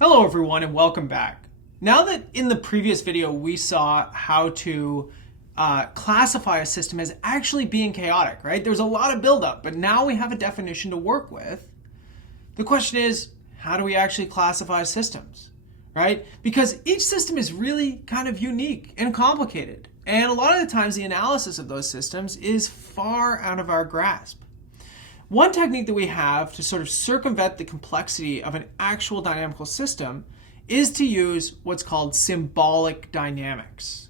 Hello everyone and welcome back. Now that in the previous video we saw how to classify a system as actually being chaotic, right? There's a lot of buildup, but now we have a definition to work with. The question is, how do we actually classify systems, right? Because each system is really kind of unique and complicated. And a lot of the times the analysis of those systems is far out of our grasp. One technique that we have to sort of circumvent the complexity of an actual dynamical system is to use what's called symbolic dynamics.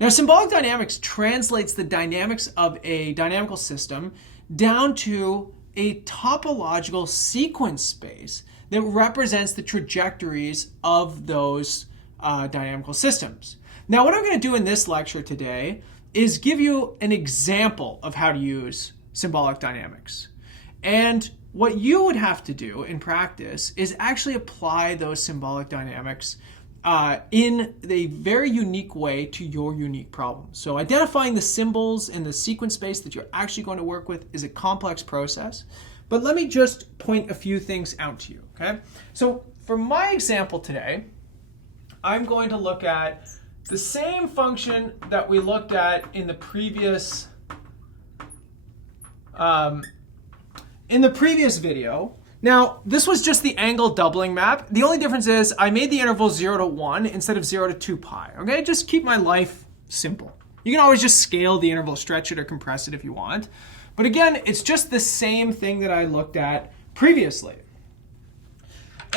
Now, symbolic dynamics translates the dynamics of a dynamical system down to a topological sequence space that represents the trajectories of those dynamical systems. Now, what I'm going to do in this lecture today is give you an example of how to use symbolic dynamics. And what you would have to do in practice is actually apply those symbolic dynamics in a very unique way to your unique problem. So identifying the symbols in the sequence space that you're actually going to work with is a complex process. But let me just point a few things out to you, okay? So for my example today, I'm going to look at the same function that we looked at in the previous video. Now, this was just the angle doubling map. The only difference is I made the interval 0 to 1 instead of 0 to 2 pi. Okay, just keep my life simple. You can always just scale the interval, stretch it or compress it if you want. But again, it's just the same thing that I looked at previously.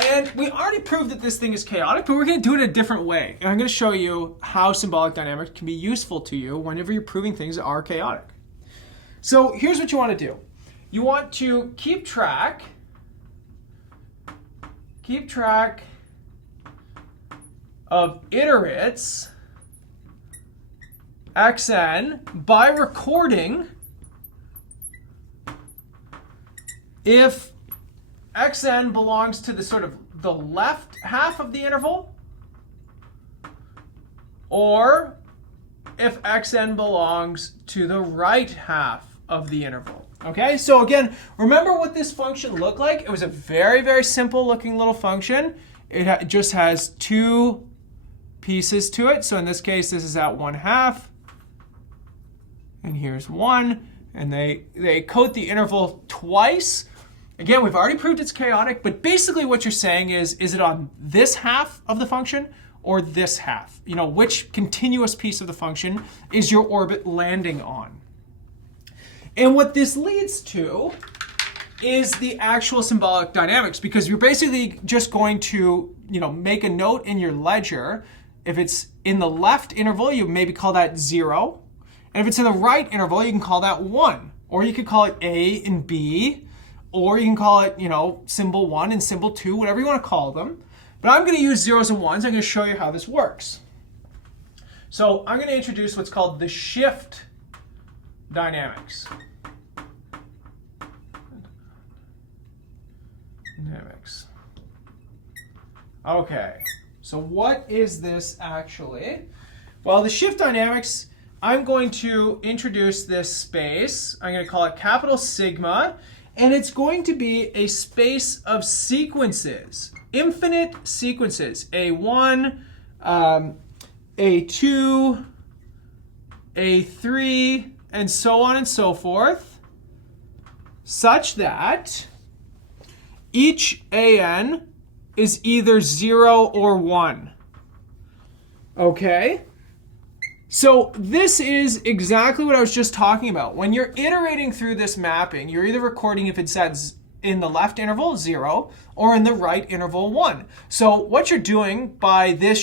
And we already proved that this thing is chaotic, but we're going to do it a different way. And I'm going to show you how symbolic dynamics can be useful to you whenever you're proving things that are chaotic. So here's what you want to do. You want to keep track of iterates xn by recording if xn belongs to the sort of the left half of the interval, or if xn belongs to the right half of the interval. Okay, so again, remember what this function looked like? It was a very, very simple looking little function. It just has two pieces to it. So in this case, this is at 1/2. And here's 1. And they coat the interval twice. Again, we've already proved it's chaotic, but basically what you're saying is it on this half of the function or this half? You know, which continuous piece of the function is your orbit landing on? And what this leads to is the actual symbolic dynamics, because you're basically just going to, make a note in your ledger. If it's in the left interval, you maybe call that 0. And if it's in the right interval, you can call that 1. Or you could call it A and B, or you can call it, symbol 1 and symbol 2, whatever you want to call them. But I'm going to use 0s and 1s. I'm going to show you how this works. So I'm going to introduce what's called the shift dynamics. Okay, so what is this actually? Well, the shift dynamics, I'm going to introduce this space. I'm going to call it capital sigma, and it's going to be a space of sequences, infinite sequences, A1, A2, A3, and so on and so forth, such that each AN is either 0 or 1. Okay? So this is exactly what I was just talking about. When you're iterating through this mapping, you're either recording if it's in the left interval, 0, or in the right interval, 1. So what you're doing by this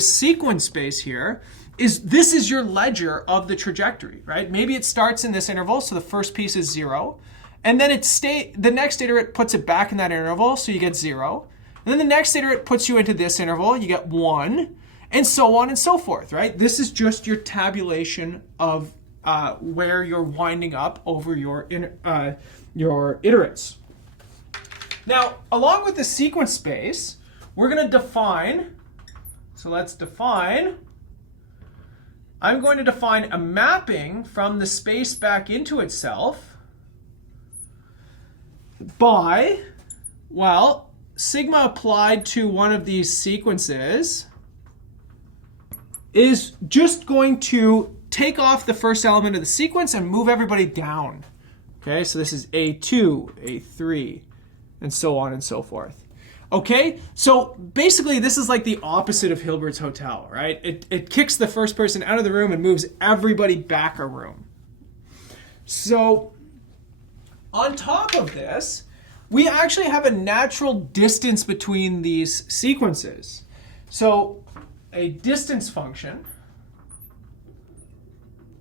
sequence space here is this is your ledger of the trajectory, right? Maybe it starts in this interval, so the first piece is 0. And then the next iterate puts it back in that interval, so you get 0. And then the next iterate puts you into this interval, you get 1, and so on and so forth, right? This is just your tabulation of where you're winding up over your iterates. Now, along with the sequence space, we're going to define, so let's define, I'm going to define a mapping from the space back into itself by, well, sigma applied to one of these sequences is just going to take off the first element of the sequence and move everybody down. Okay, so this is A2, A3, and so on and so forth. Okay, so basically this is like the opposite of Hilbert's Hotel, right? It kicks the first person out of the room and moves everybody back a room. So on top of this, we actually have a natural distance between these sequences. So a distance function,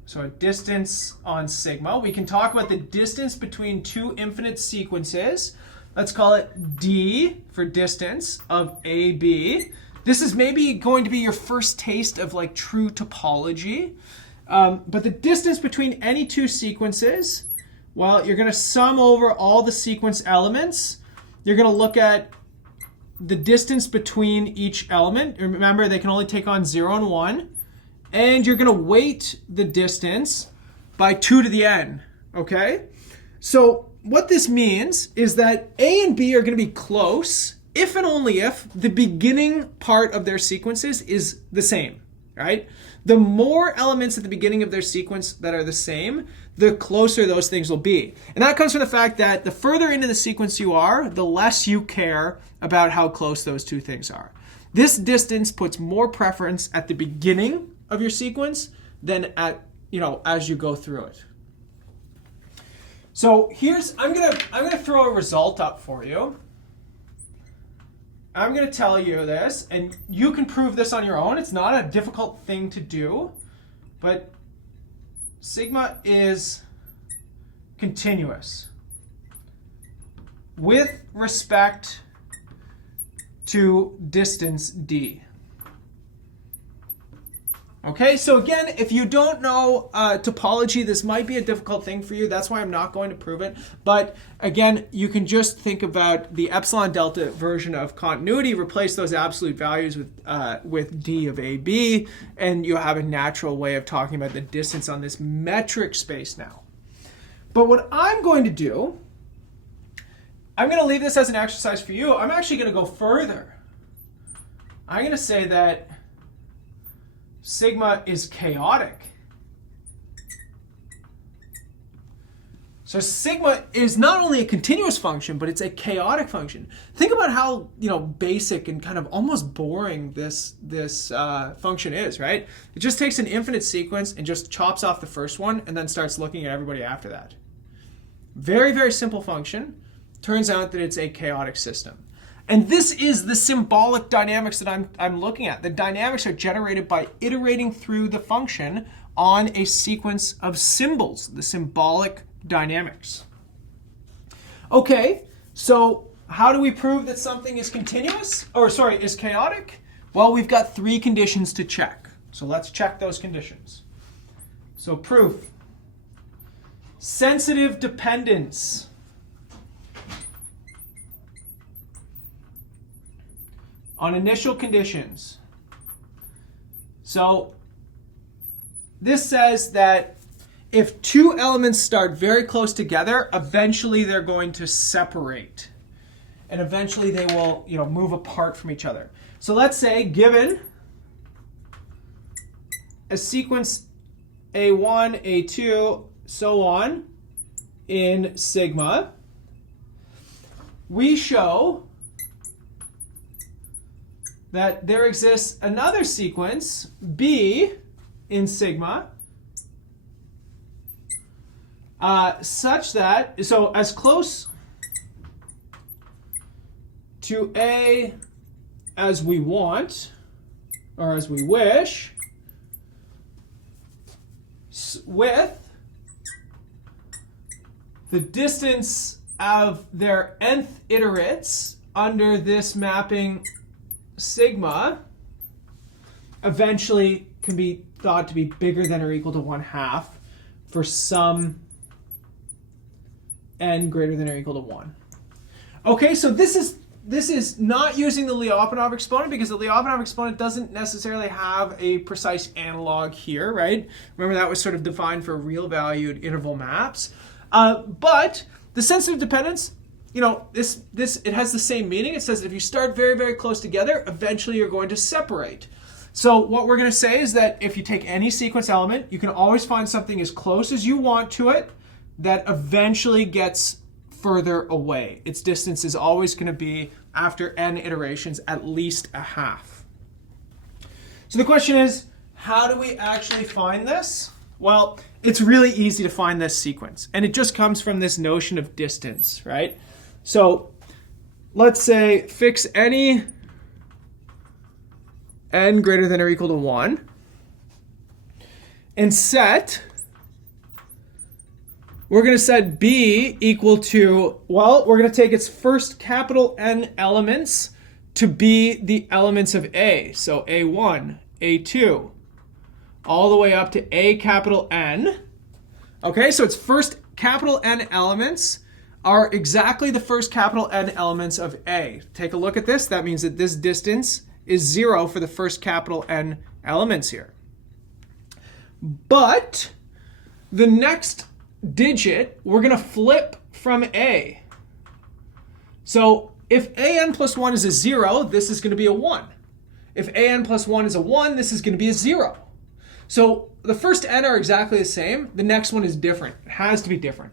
so a distance on sigma. We can talk about the distance between two infinite sequences. Let's call it d for distance of AB. This is maybe going to be your first taste of like true topology. But the distance between any two sequences, well, you're going to sum over all the sequence elements. You're going to look at the distance between each element. Remember, they can only take on 0 and 1. And you're going to weight the distance by 2 to the n. Okay? So what this means is that A and B are going to be close if and only if the beginning part of their sequences is the same, right? The more elements at the beginning of their sequence that are the same, the closer those things will be. And that comes from the fact that the further into the sequence you are, the less you care about how close those two things are. This distance puts more preference at the beginning of your sequence than at, as you go through it. So I'm gonna throw a result up for you. I'm going to tell you this, and you can prove this on your own. It's not a difficult thing to do, but sigma is continuous with respect to distance d. Okay, so again, if you don't know topology, this might be a difficult thing for you. That's why I'm not going to prove it. But again, you can just think about the epsilon delta version of continuity, replace those absolute values with d of AB, and you have a natural way of talking about the distance on this metric space now. But what I'm going to do, I'm going to leave this as an exercise for you. I'm actually going to go further. I'm going to say that sigma is chaotic. So sigma is not only a continuous function, but it's a chaotic function. Think about how basic and kind of almost boring this function is, right? It just takes an infinite sequence and just chops off the first one and then starts looking at everybody after that. Very, very simple function. Turns out that it's a chaotic system. And this is the symbolic dynamics that I'm looking at. The dynamics are generated by iterating through the function on a sequence of symbols, the symbolic dynamics. Okay, so how do we prove that something is is chaotic? Well, we've got 3 conditions to check. So let's check those conditions. So proof. Sensitive dependence. On initial conditions. So this says that if 2 elements start very close together, eventually they're going to separate. And eventually they will, move apart from each other. So let's say given a sequence A1, A2, so on in sigma, we show that there exists another sequence, B, in sigma, such that, so as close to A as we want, or as we wish, with the distance of their nth iterates under this mapping sigma eventually can be thought to be bigger than or equal to 1/2 for some n greater than or equal to 1. Okay, so this is not using the Lyapunov exponent because the Lyapunov exponent doesn't necessarily have a precise analog here, right? Remember that was sort of defined for real valued interval maps. But the sensitive dependence, it has the same meaning. It says that if you start very, very close together, eventually you're going to separate. So what we're going to say is that if you take any sequence element, you can always find something as close as you want to it that eventually gets further away. Its distance is always going to be, after n iterations, at least a half. So the question is, how do we actually find this? Well, it's really easy to find this sequence, and it just comes from this notion of distance, right? So let's say fix any n greater than or equal to 1 and we're going to set b equal to, well, we're going to take its first capital N elements to be the elements of A. So A1, A2, all the way up to A capital N. Okay, so its first capital N elements are exactly the first capital N elements of A. Take a look at this. That means that this distance is 0 for the first capital N elements here. But the next digit, we're going to flip from A. So if an plus 1 is a 0, this is going to be a 1. If an plus 1 is a 1, this is going to be a 0. So the first n are exactly the same. The next one is different. It has to be different.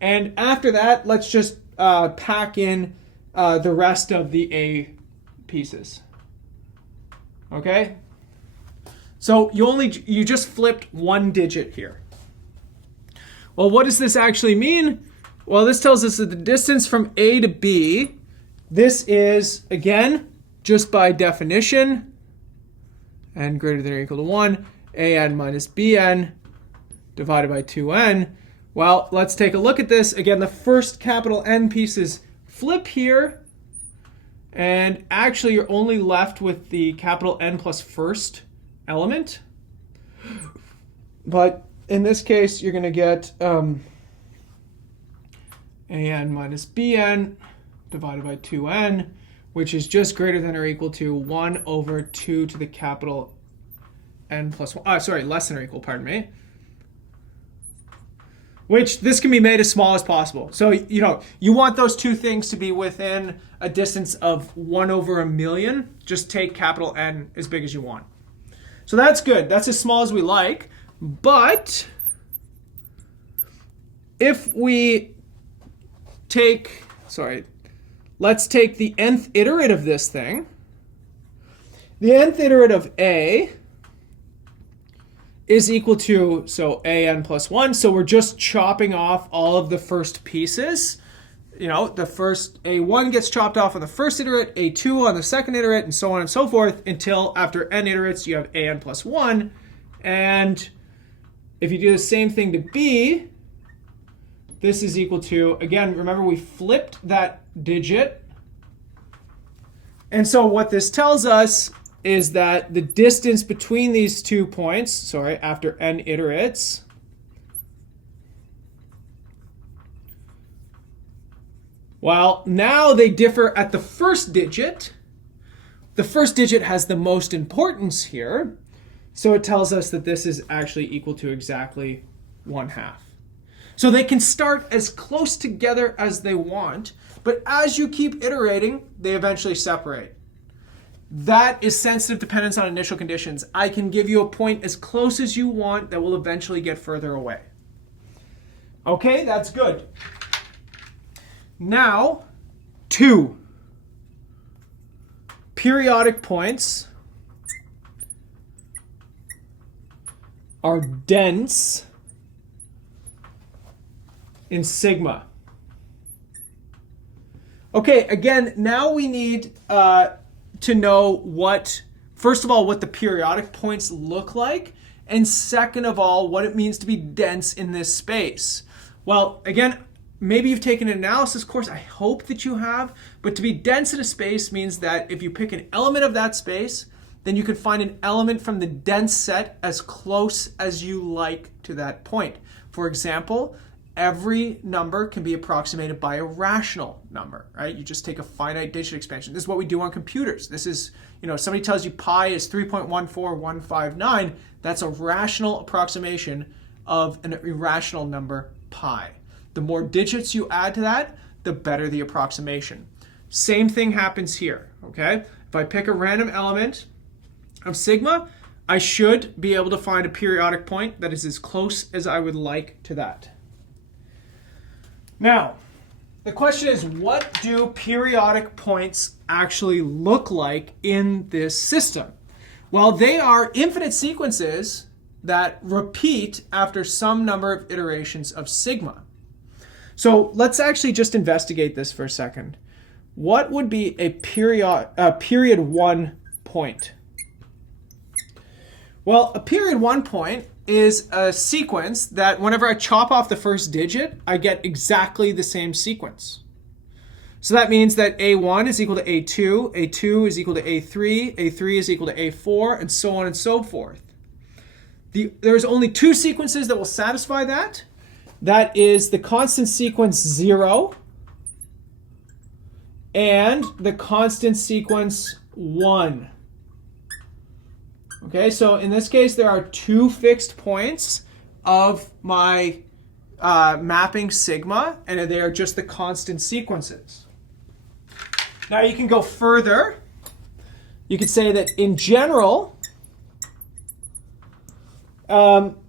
And after that, let's just pack in the rest of the A pieces. Okay? So you just flipped one digit here. Well, what does this actually mean? Well, this tells us that the distance from A to B, this is, again, just by definition, n greater than or equal to 1, an minus bn divided by 2n. Well, let's take a look at this. Again, the first capital N pieces flip here, and actually you're only left with the capital N plus first element. But in this case, you're going to get an minus bn divided by 2n, which is just greater than or equal to 1 over 2 to the capital N plus 1. Less than or equal, pardon me. Which this can be made as small as possible. So, you want those two things to be within a distance of 1 over a million. Just take capital N as big as you want. So that's good. That's as small as we like. But if we take, let's take the nth iterate of this thing. The nth iterate of A is equal to, an plus 1. So we're just chopping off all of the first pieces. The first A1 gets chopped off on the first iterate, A2 on the second iterate, and so on and so forth, until after n iterates you have an plus 1. And if you do the same thing to B, this is equal to, again, remember we flipped that digit. And so what this tells us is that the distance between these 2 points, after n iterates, well, now they differ at the first digit. The first digit has the most importance here. So it tells us that this is actually equal to exactly 1/2. So they can start as close together as they want, but as you keep iterating, they eventually separate. That is sensitive dependence on initial conditions. I can give you a point as close as you want that will eventually get further away. Okay, that's good. Now, 2 periodic points are dense in sigma. Okay, again, now we need to know first of all, what the periodic points look like, and second of all, what it means to be dense in this space. Well, again, maybe you've taken an analysis course. I hope that you have. But to be dense in a space means that if you pick an element of that space, then you can find an element from the dense set as close as you like to that point. For example, every number can be approximated by a rational number, right? You just take a finite digit expansion. This is what we do on computers. This is, somebody tells you pi is 3.14159. That's a rational approximation of an irrational number, pi. The more digits you add to that, the better the approximation. Same thing happens here, okay? If I pick a random element of sigma, I should be able to find a periodic point that is as close as I would like to that. Now, the question is, what do periodic points actually look like in this system? Well, they are infinite sequences that repeat after some number of iterations of sigma. So let's actually just investigate this for a second. What would be a period 1 point? Well, a period 1 point is a sequence that whenever I chop off the first digit, I get exactly the same sequence. So that means that A1 is equal to A2, A2 is equal to A3, A3 is equal to A4, and so on and so forth. There's only two sequences that will satisfy that. That is the constant sequence 0 and the constant sequence 1. Okay, so in this case, there are two fixed points of my mapping sigma, and they are just the constant sequences. Now you can go further. You could say that in general,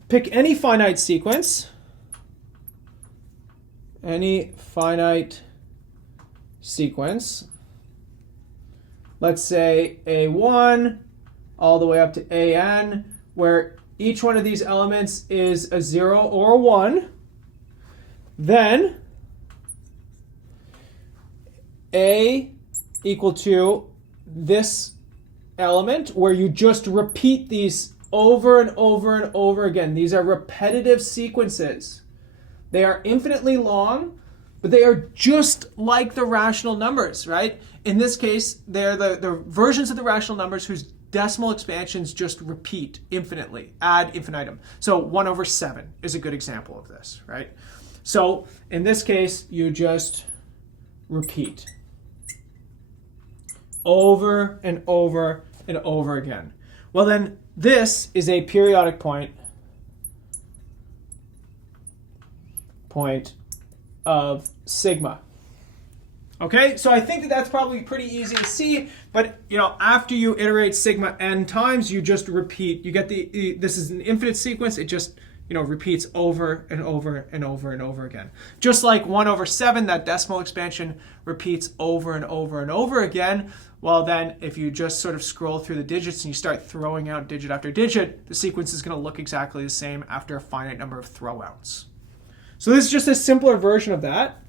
pick any finite sequence. Any finite sequence. Let's say A1 all the way up to AN, where each one of these elements is a 0 or a 1. Then A equal to this element, where you just repeat these over and over and over again. These are repetitive sequences. They are infinitely long, but they are just like the rational numbers, right? In this case, they're the versions of the rational numbers whose decimal expansions just repeat infinitely, ad infinitum. So 1 over 7 is a good example of this, right? So in this case, you just repeat over and over and over again. Well, then this is a periodic point of sigma. Okay, so I think that that's probably pretty easy to see, but after you iterate sigma n times, you just repeat. You get this is an infinite sequence. It just repeats over and over and over and over again. Just like 1 over 7, that decimal expansion repeats over and over and over again. Well, then if you just sort of scroll through the digits and you start throwing out digit after digit, the sequence is going to look exactly the same after a finite number of throwouts. So this is just a simpler version of that.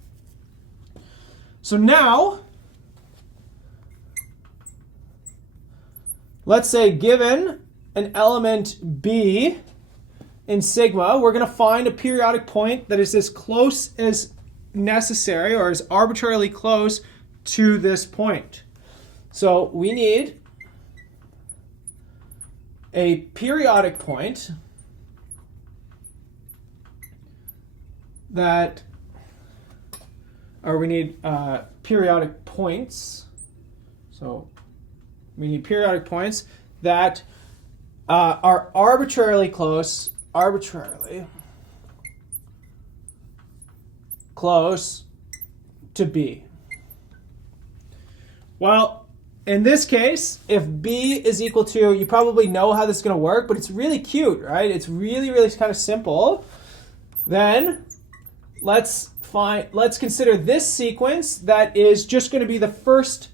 So now, let's say given an element B in sigma, we're going to find a periodic point that is as close as necessary, or as arbitrarily close to this point. So we need a periodic point that, or we need periodic points. So we need periodic points that are arbitrarily close to B. Well, in this case, if B is equal to, you probably know how this is going to work, but it's really cute, right? It's really, really kind of simple. Then let's consider this sequence that is just going to be the first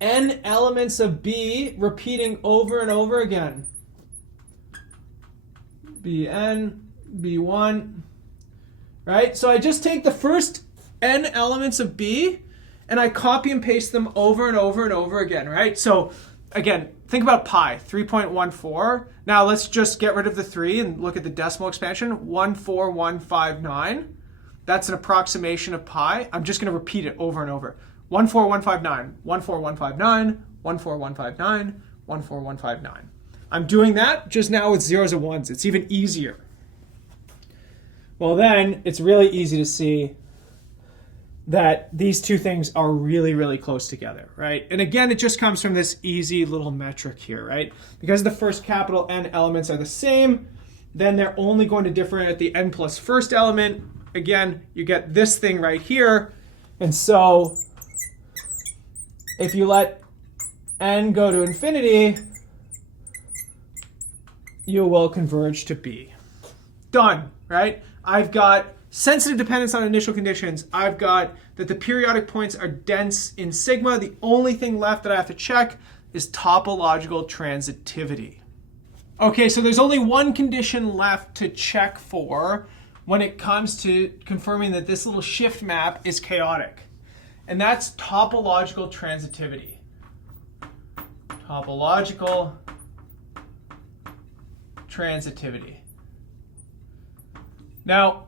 n elements of B repeating over and over again. Bn, B1, right? So I just take the first n elements of B and I copy and paste them over and over and over again, right? So again, think about pi, 3.14. Now let's just get rid of the 3 and look at the decimal expansion, 14159. That's an approximation of pi. I'm just going to repeat it over and over. 14159, 14159, 14159, 14159. I'm doing that just now with zeros and ones. It's even easier. Well, then it's really easy to see that these two things are really, really close together, right? And again, it just comes from this easy little metric here, right? Because the first capital N elements are the same, then they're only going to differ at the n plus first element. Again, you get this thing right here. And so if you let n go to infinity, you will converge to B. Done, right? I've got sensitive dependence on initial conditions. I've got that the periodic points are dense in sigma. The only thing left that I have to check is topological transitivity. Okay, so there's only one condition left to check for when it comes to confirming that this little shift map is chaotic. And that's topological transitivity. Topological transitivity. Now,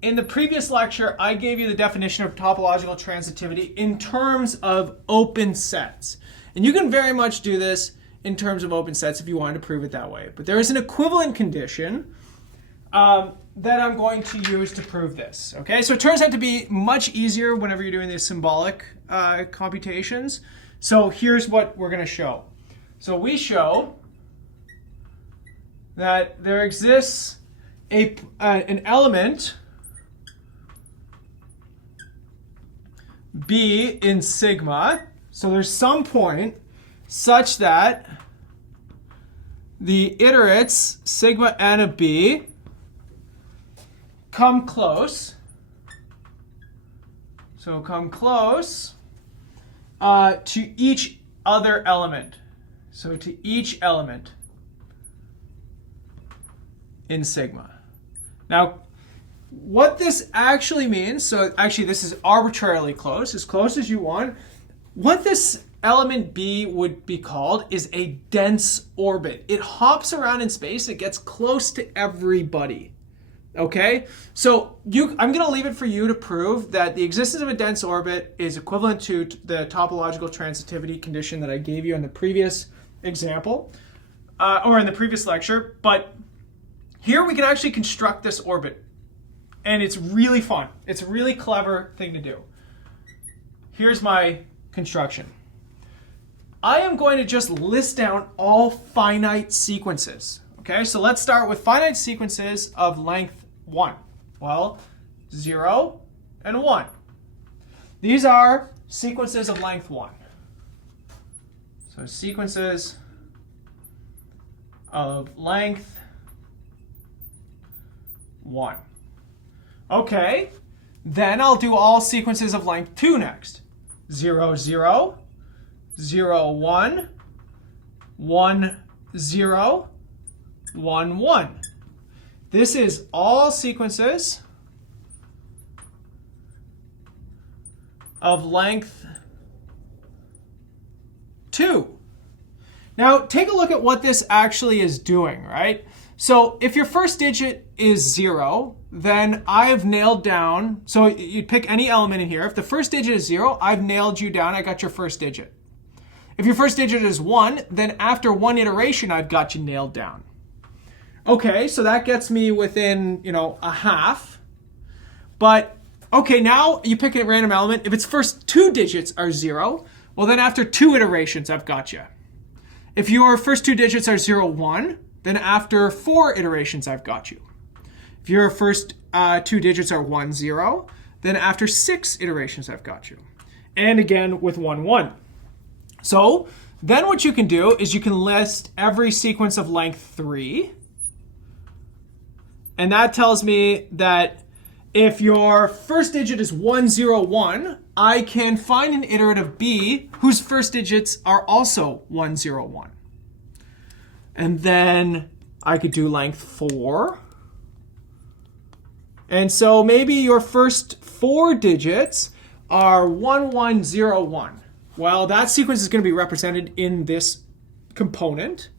in the previous lecture, I gave you the definition of topological transitivity in terms of open sets. And you can very much do this in terms of open sets if you wanted to prove it that way. But there is an equivalent condition that I'm going to use to prove this. Okay, so it turns out to be much easier whenever you're doing these symbolic computations. So here's what we're going to show. So we show that there exists an element B in sigma. So there's some point such that the iterates sigma n of B come close. So come close to each other element. So to each element in sigma. Now, what this actually means, so actually this is arbitrarily close as you want. What this element B would be called is a dense orbit. It hops around in space. It gets close to everybody. Okay? So I'm going to leave it for you to prove that the existence of a dense orbit is equivalent to the topological transitivity condition that I gave you in the previous example, or in the previous lecture. But here we can actually construct this orbit. And it's really fun. It's a really clever thing to do. Here's my construction. I am going to just list down all finite sequences. Okay, so let's start with finite sequences of length 1. Well, 0 and 1. These are sequences of length 1. So sequences of length 1. Okay, then I'll do all sequences of length 2 next. 0, 0, 0, 1, 1, 0, 1, 1. This is all sequences of length 2. Now, take a look at what this actually is doing, right? So if your first digit is 0, then I've nailed down, so you pick any element in here. If the first digit is 0, I've nailed you down. I got your first digit. If your first digit is 1, then after one iteration, I've got you nailed down. Okay, so that gets me within, a half. But, okay, now you pick a random element. If its first 2 digits are 0, well, then after 2 iterations, I've got you. If your first 2 digits are 0, 1, then after 4 iterations, I've got you. If your first 2 digits are 1, 0, then after 6 iterations, I've got you. And again with 1, 1. So then what you can do is you can list every sequence of length 3. And that tells me that if your first digit is 1, 0, 1, I can find an iterative B whose first digits are also 1, 0, 1. And then I could do length 4. And so maybe your first 4 digits are 1, 1, 0, 1. Well, that sequence is going to be represented in this component.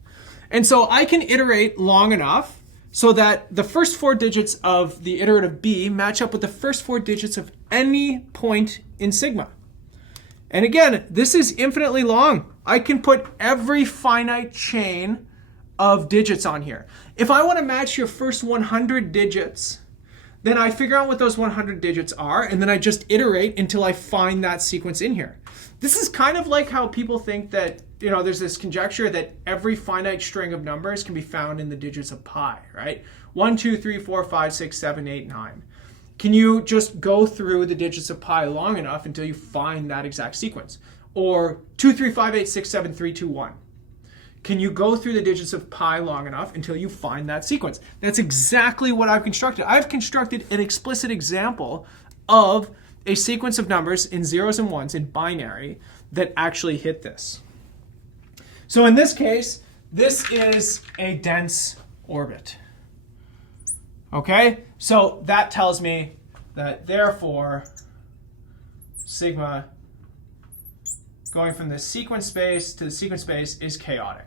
And so I can iterate long enough so that the first 4 digits of the iterative B match up with the first 4 digits of any point in sigma. And again, this is infinitely long. I can put every finite chain of digits on here. If I want to match your first 100 digits, then I figure out what those 100 digits are, and then I just iterate until I find that sequence in here. This is kind of like how people think that, there's this conjecture that every finite string of numbers can be found in the digits of pi, right? 1, 2, 3, 4, 5, 6, 7, 8, 9. Can you just go through the digits of pi long enough until you find that exact sequence? Or 2, 3, 5, 8, 6, 7, 3, 2, 1. Can you go through the digits of pi long enough until you find that sequence? That's exactly what I've constructed. I've constructed an explicit example of a sequence of numbers in zeros and ones in binary that actually hit this. So in this case, this is a dense orbit. Okay? So that tells me that therefore sigma going from the sequence space to the sequence space is chaotic.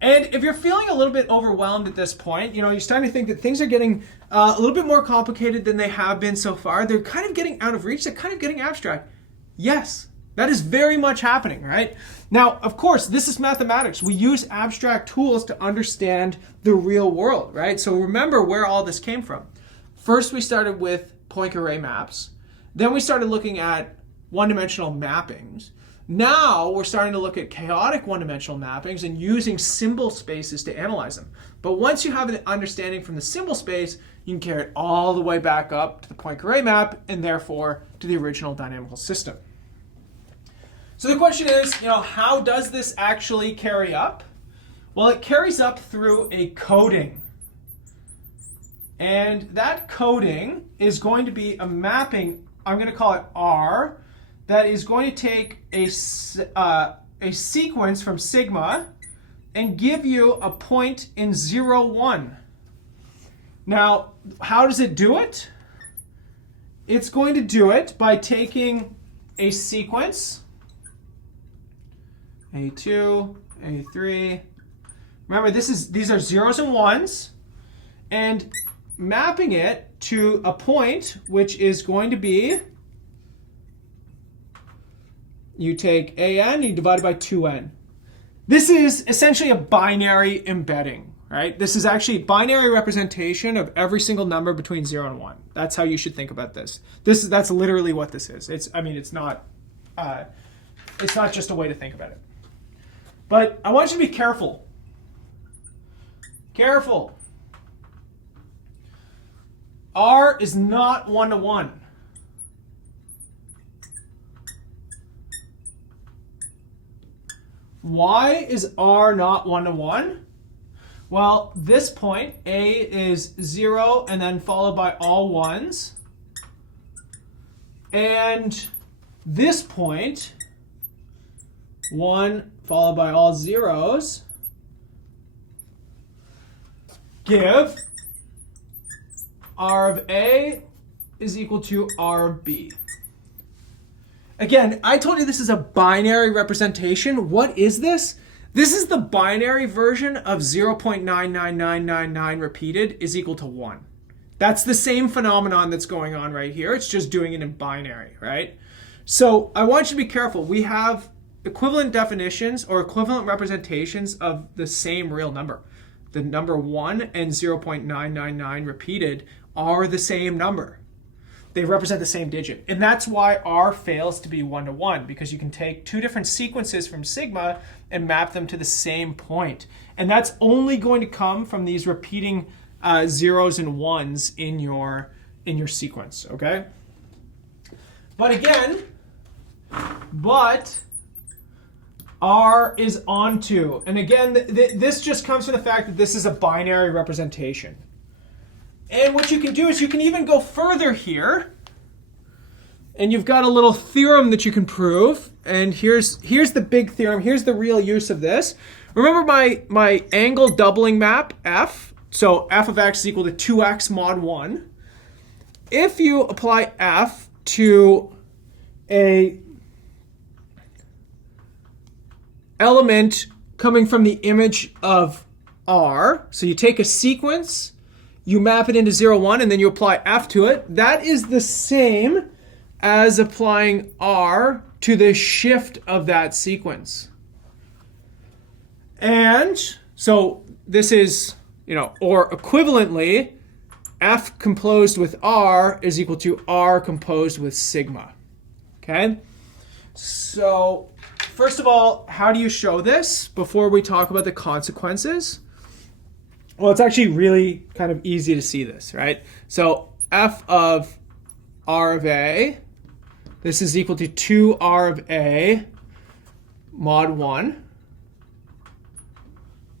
And if you're feeling a little bit overwhelmed at this point, you're starting to think that things are getting a little bit more complicated than they have been so far. They're kind of getting out of reach. They're kind of getting abstract. Yes, that is very much happening, right? Now, of course, this is mathematics. We use abstract tools to understand the real world, right? So remember where all this came from. First, we started with Poincare maps. Then we started looking at one-dimensional mappings. Now we're starting to look at chaotic one-dimensional mappings and using symbol spaces to analyze them. But once you have an understanding from the symbol space, you can carry it all the way back up to the Poincare map and therefore to the original dynamical system. So the question is, how does this actually carry up? Well, it carries up through a coding. And that coding is going to be a mapping, I'm going to call it R, that is going to take a sequence from sigma and give you a point in 0, 1. Now, how does it do it? It's going to do it by taking a sequence, A2, A3. Remember, these are zeros and ones, and mapping it to a point which is going to be, you take an, you divide it by 2n. This is essentially a binary embedding, right? This is actually a binary representation of every single number between 0 and 1. That's how you should think about this. That's literally what this is. It's not just a way to think about it. But I want you to be careful. Careful. R is not 1-to-1. Why is R not 1-to-1? Well, this point, A is 0 and then followed by all ones. And this point, 1 followed by all zeros, give R of A is equal to R of B. Again, I told you this is a binary representation. What is this? This is the binary version of 0.99999 repeated is equal to 1. That's the same phenomenon that's going on right here. It's just doing it in binary, right? So I want you to be careful. We have equivalent definitions or equivalent representations of the same real number. The number 1 and 0.999 repeated are the same number. They represent the same digit. And that's why R fails to be 1-to-1, because you can take two different sequences from sigma and map them to the same point. And that's only going to come from these repeating zeros and ones in your sequence, okay? But again, R is onto. And again, this just comes from the fact that this is a binary representation. And what you can do is you can even go further here. And you've got a little theorem that you can prove. And here's the big theorem. Here's the real use of this. Remember my angle doubling map, F? So f of x is equal to 2x mod 1. If you apply F to a element coming from the image of R, so you take a sequence, you map it into 0, 1, and then you apply F to it. That is the same as applying R to the shift of that sequence. And so this is, or equivalently, F composed with R is equal to R composed with sigma. Okay? So first of all, how do you show this before we talk about the consequences? Well, it's actually really kind of easy to see this, right? So f of r of a. This is equal to 2r of a mod 1.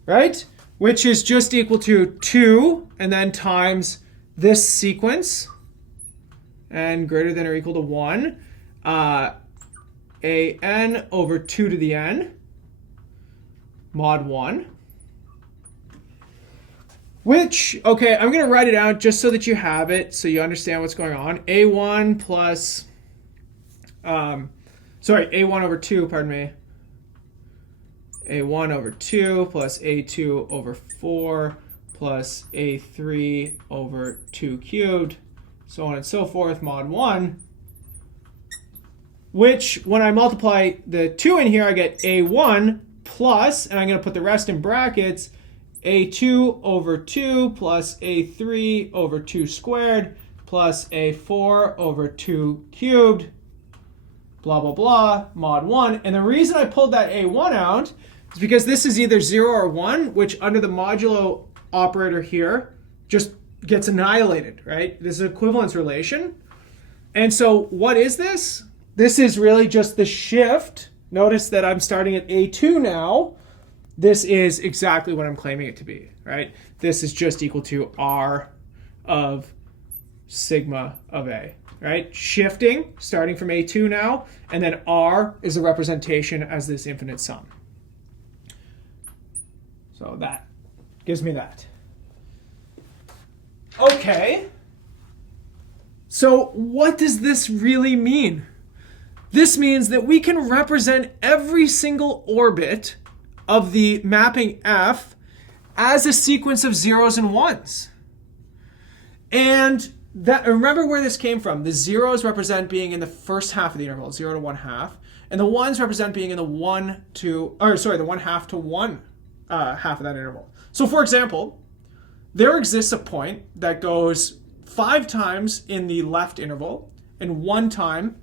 Right? Which is just equal to 2 and then times this sequence and greater than or equal to 1. A n over 2 to the n mod 1. Which, okay, I'm going to write it out just so that you have it, so you understand what's going on. A1 plus, A1 over 2, pardon me. A1 over 2 plus A2 over 4 plus A3 over 2 cubed, so on and so forth, mod 1. Which, when I multiply the 2 in here, I get A1 plus, and I'm going to put the rest in brackets, A2 over 2 plus A3 over 2 squared plus A4 over 2 cubed, blah, blah, blah, mod 1. And the reason I pulled that A1 out is because this is either 0 or 1, which under the modulo operator here just gets annihilated, right? This is an equivalence relation. And so what is this? This is really just the shift. Notice that I'm starting at A2 now. This is exactly what I'm claiming it to be, right? This is just equal to R of sigma of A, right? Shifting, starting from A2 now, and then R is a representation as this infinite sum. So that gives me that. Okay. So what does this really mean? This means that we can represent every single orbit of the mapping F as a sequence of zeros and ones. And that, remember where this came from. The zeros represent being in the first half of the interval, 0 to 1/2, and the ones represent being in the 1 to, or sorry, the 1/2 to 1 half of that interval. So for example, there exists a point that goes 5 times in the left interval and 1 time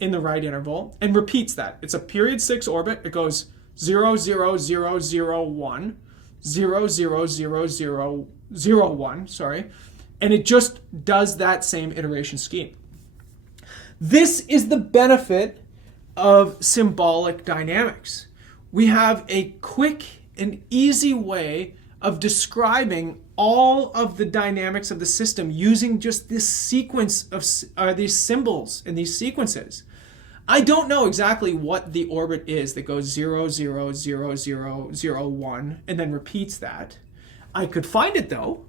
in the right interval and repeats that. It's a period 6 orbit. It goes 0, 0, 0, 0, 1, 0, 0, 0, 0, 0, 1, sorry. And it just does that same iteration scheme. This is the benefit of symbolic dynamics. We have a quick and easy way of describing all of the dynamics of the system using just this sequence of these symbols and these sequences. I don't know exactly what the orbit is that goes 0, 0, 0, 0, 0, 1, and then repeats that. I could find it though,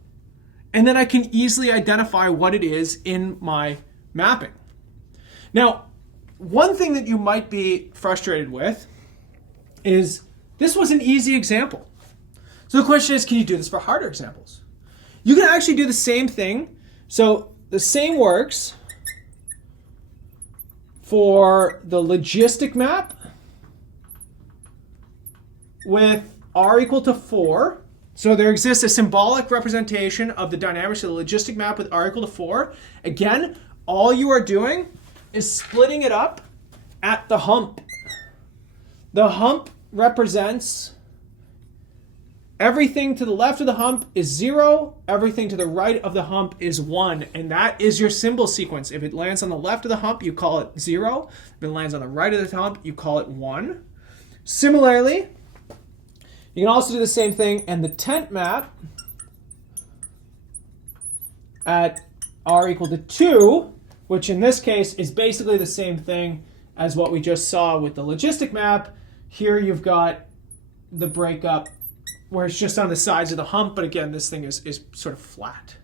and then I can easily identify what it is in my mapping. Now, one thing that you might be frustrated with is this was an easy example. So the question is, can you do this for harder examples? You can actually do the same thing. So the same works for the logistic map with r equal to 4. So there exists a symbolic representation of the dynamics of the logistic map with r equal to 4. Again, all you are doing is splitting it up at the hump. The hump represents everything to the left of the hump is 0, everything to the right of the hump is 1, and that is your symbol sequence. If it lands on the left of the hump, you call it 0. If it lands on the right of the hump, you call it 1. Similarly, you can also do the same thing in the tent map at r equal to 2, which in this case is basically the same thing as what we just saw with the logistic map. Here you've got the breakup where it's just on the sides of the hump, but again, this thing is sort of flat.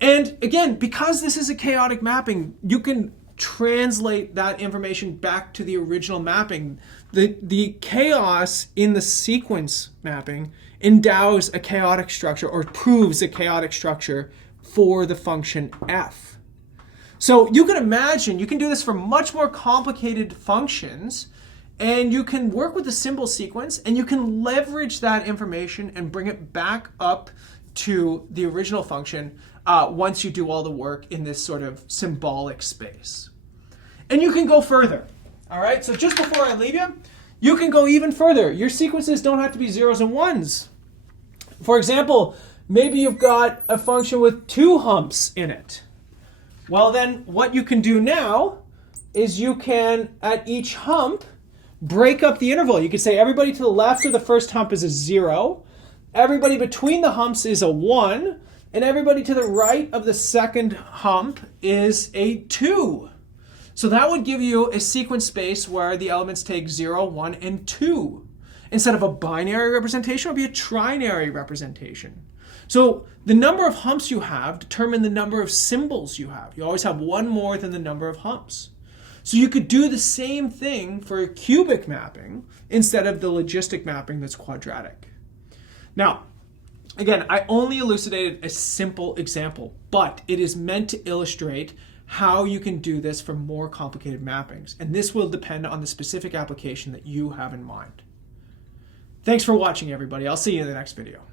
And again, because this is a chaotic mapping, you can translate that information back to the original mapping. The chaos in the sequence mapping endows a chaotic structure or proves a chaotic structure for the function f. So you can imagine, you can do this for much more complicated functions, and you can work with the symbol sequence, and you can leverage that information and bring it back up to the original function once you do all the work in this sort of symbolic space. And you can go further. All right, so just before I leave you, you can go even further. Your sequences don't have to be zeros and ones. For example, maybe you've got a function with 2 humps in it. Well, then what you can do now is you can, at each hump, break up the interval. You could say everybody to the left of the first hump is a 0, everybody between the humps is a 1, and everybody to the right of the second hump is a 2. So that would give you a sequence space where the elements take 0, 1, and 2. Instead of a binary representation, it would be a trinary representation. So the number of humps you have determine the number of symbols you have. You always have one more than the number of humps. So you could do the same thing for a cubic mapping instead of the logistic mapping that's quadratic. Now, again, I only elucidated a simple example, but it is meant to illustrate how you can do this for more complicated mappings. And this will depend on the specific application that you have in mind. Thanks for watching, everybody. I'll see you in the next video.